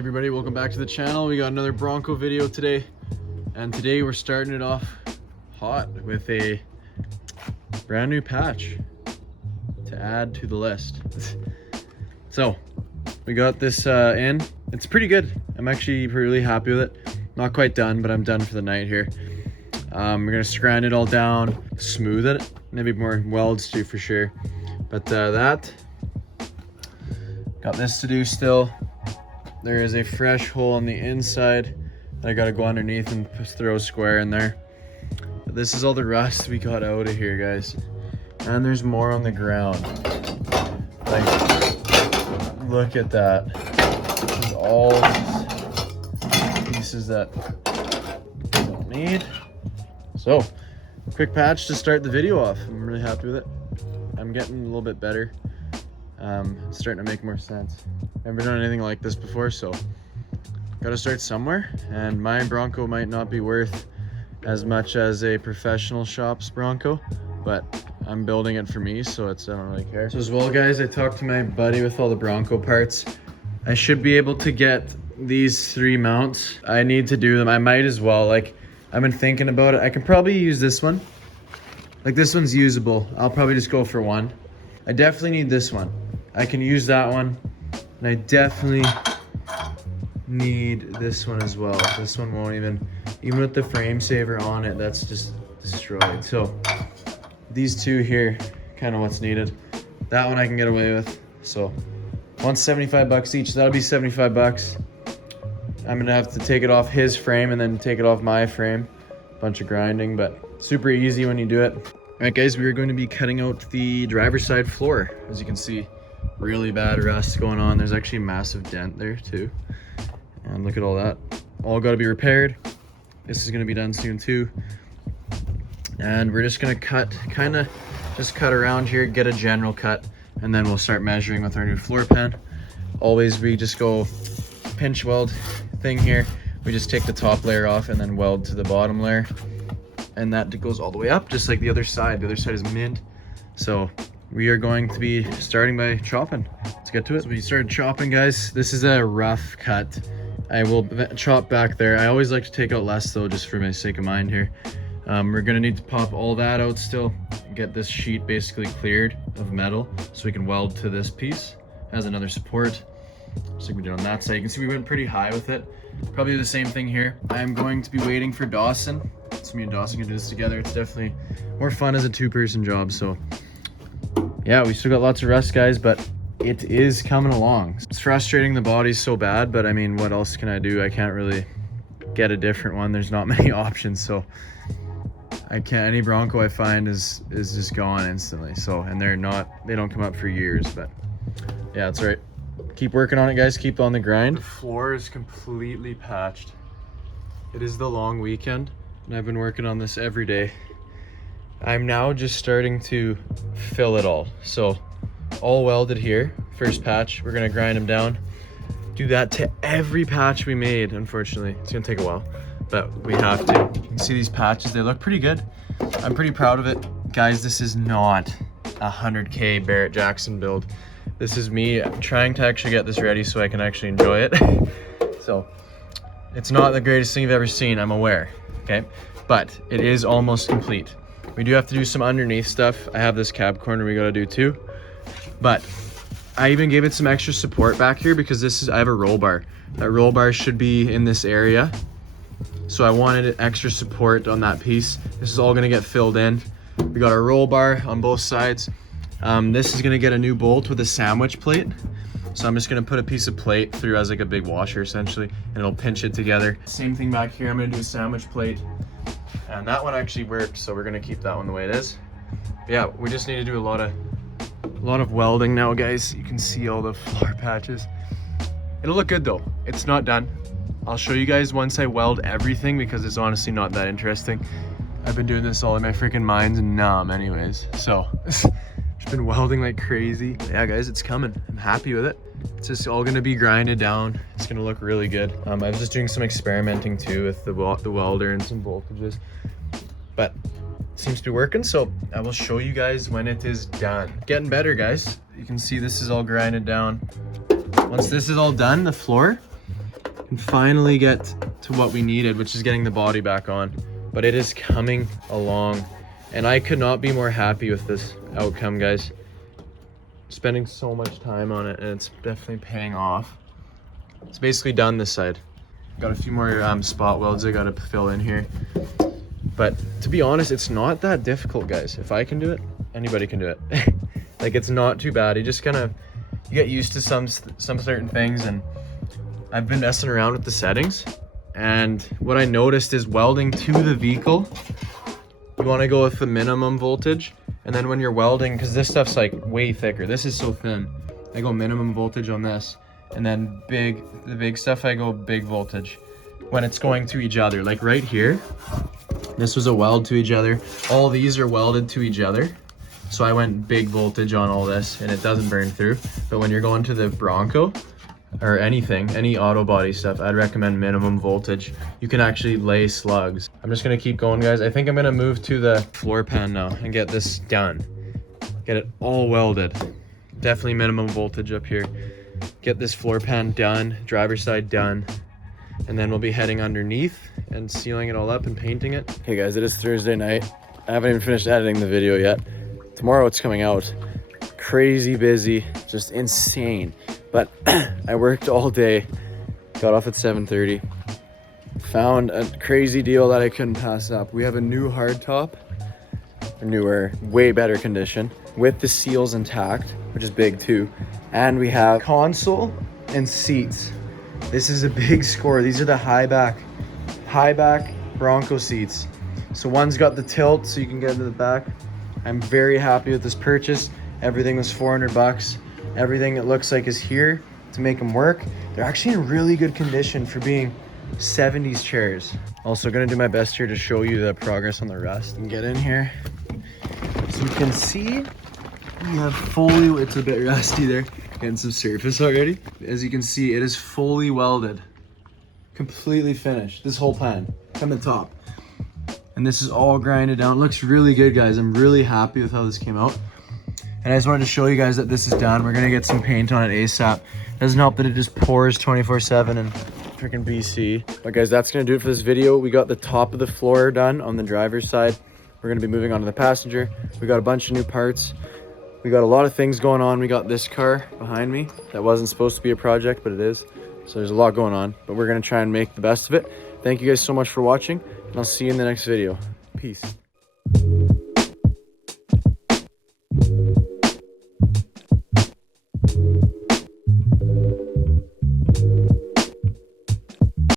everybody, welcome back to the channel. We got another Bronco video today, and today we're starting it off hot with a brand new patch to add to the list. So we got this in. It's pretty good. I'm actually really happy with it. Not quite done, but I'm done for the night here. We're gonna grind it all down, smooth it, maybe more welds too for sure. But that, got this to do still. There is a fresh hole on the inside that I gotta go underneath and throw a square in there. But this is all the rust we got out of here, guys. And there's more on the ground. Like, look at that. This is all pieces that we don't need. So, quick patch to start the video off. I'm really happy with it. I'm getting a little bit better. It's starting to make more sense. Never done anything like this before, so gotta start somewhere. And my Bronco might not be worth as much as a professional shop's Bronco, but I'm building it for me, so I don't really care. So as well, guys, I talked to my buddy with all the Bronco parts. I should be able to get these 3 mounts. I need to do them. I might as well. Like, I've been thinking about it. I can probably use this one. Like, this one's usable. I'll probably just go for one. I definitely need this one. I can use that one. And I definitely need this one as well. This one won't even with the frame saver on it, that's just destroyed. So these two here, kind of what's needed. That one I can get away with. So one's 75 bucks each. That'll be 75 bucks. I'm gonna have to take it off his frame and then take it off my frame. Bunch of grinding, but super easy when you do it. All right, guys, we are going to be cutting out the driver's side floor. As you can see, really bad rust going on. There's actually a massive dent there too. And look at all that. All got to be repaired. This is going to be done soon too. And we're just going to cut around here, get a general cut, and then we'll start measuring with our new floor pan. Always we just go pinch weld thing here. We just take the top layer off and then weld to the bottom layer. And that goes all the way up, just like the other side. The other side is mint. So we are going to be starting by chopping. Let's get to it. So we started chopping, guys. This is a rough cut. I will chop back there. I always like to take out less though, just for my sake of mind here. We're gonna need to pop all that out still, get this sheet basically cleared of metal so we can weld to this piece as another support. Just like we did on that side. You can see we went pretty high with it. Probably the same thing here. I'm going to be waiting for Dawson. So me and Dawson can do this together. It's definitely more fun as a 2-person job. So yeah, we still got lots of rust, guys, but it is coming along. It's frustrating, the body's so bad, but I mean, what else can I do? I can't really get a different one. There's not many options, so I can't. Any Bronco I find is just gone instantly. So, and they don't come up for years, but yeah, that's right. Keep working on it, guys. Keep on the grind. The floor is completely patched. It is the long weekend, and I've been working on this every day. I'm now just starting to fill it all. So all welded here, first patch. We're gonna grind them down. Do that to every patch we made. Unfortunately, it's gonna take a while, but we have to. You can see these patches, they look pretty good. I'm pretty proud of it. Guys, this is not a 100K Barrett Jackson build. This is me trying to actually get this ready so I can actually enjoy it. So it's not the greatest thing you've ever seen, I'm aware, okay? But it is almost complete. We do have to do some underneath stuff. I have this cab corner we gotta do too. But I even gave it some extra support back here because I have a roll bar. That roll bar should be in this area. So I wanted extra support on that piece. This is all gonna get filled in. We got our roll bar on both sides. This is gonna get a new bolt with a sandwich plate. So I'm just gonna put a piece of plate through as like a big washer essentially, and it'll pinch it together. Same thing back here, I'm gonna do a sandwich plate. And that one actually worked, so we're gonna keep that one the way it is. But yeah, we just need to do a lot of welding now, guys. You can see all the floor patches. It'll look good though. It's not done. I'll show you guys once I weld everything because it's honestly not that interesting. I've been doing this all in my freaking mind's numb anyways. So just been welding like crazy. But yeah, guys, it's coming. I'm happy with it. It's just all gonna be grinded down. It's gonna look really good. I was just doing some experimenting too with the welder and some voltages, but it seems to be working. So I will show you guys when it is done. Getting better, guys. You can see this is all grinded down. Once this is all done, the floor, and finally get to what we needed, which is getting the body back on. But it is coming along, and I could not be more happy with this outcome, guys. Spending so much time on it, and it's definitely paying off. It's basically done this side. Got a few more spot welds I gotta fill in here. But to be honest, it's not that difficult, guys. If I can do it, anybody can do it. Like, it's not too bad. You just kind of, you get used to some certain things, and I've been messing around with the settings, and what I noticed is welding to the vehicle, you want to go with the minimum voltage, and then when you're welding, because this stuff's like way thicker, this is so thin, I go minimum voltage on this, and then the big stuff I go big voltage when it's going to each other. Like right here, this was a weld to each other, all these are welded to each other, so I went big voltage on all this and it doesn't burn through. But when you're going to the Bronco or anything, any auto body stuff, I'd recommend minimum voltage. You can actually lay slugs. I'm just gonna keep going, guys. I think I'm gonna move to the floor pan now and get this done. Get it all welded. Definitely minimum voltage up here. Get this floor pan done, driver's side done, and then we'll be heading underneath and sealing it all up and painting it. Hey guys, it is Thursday night. I haven't even finished editing the video yet. Tomorrow it's coming out. Crazy busy, just insane. But I worked all day, got off at 7:30, found a crazy deal that I couldn't pass up. We have a new hardtop, a newer, way better condition, with the seals intact, which is big too. And we have console and seats. This is a big score. These are the high back Bronco seats. So one's got the tilt so you can get into the back. I'm very happy with this purchase. Everything was 400 bucks. Everything it looks like is here to make them work. They're actually in really good condition for being 70s chairs. Also gonna do my best here to show you the progress on the rust and get in here. So you can see we have fully, it's a bit rusty there, getting some surface already. As you can see, it is fully welded, completely finished, this whole pan from the top. And this is all grinded down. It looks really good, guys. I'm really happy with how this came out. And I just wanted to show you guys that this is done. We're gonna get some paint on it ASAP. Doesn't help that it just pours 24/7 in freaking BC. But guys, that's gonna do it for this video. We got the top of the floor done on the driver's side. We're gonna be moving on to the passenger. We got a bunch of new parts. We got a lot of things going on. We got this car behind me. That wasn't supposed to be a project, but it is. So there's a lot going on, but we're gonna try and make the best of it. Thank you guys so much for watching, and I'll see you in the next video. Peace.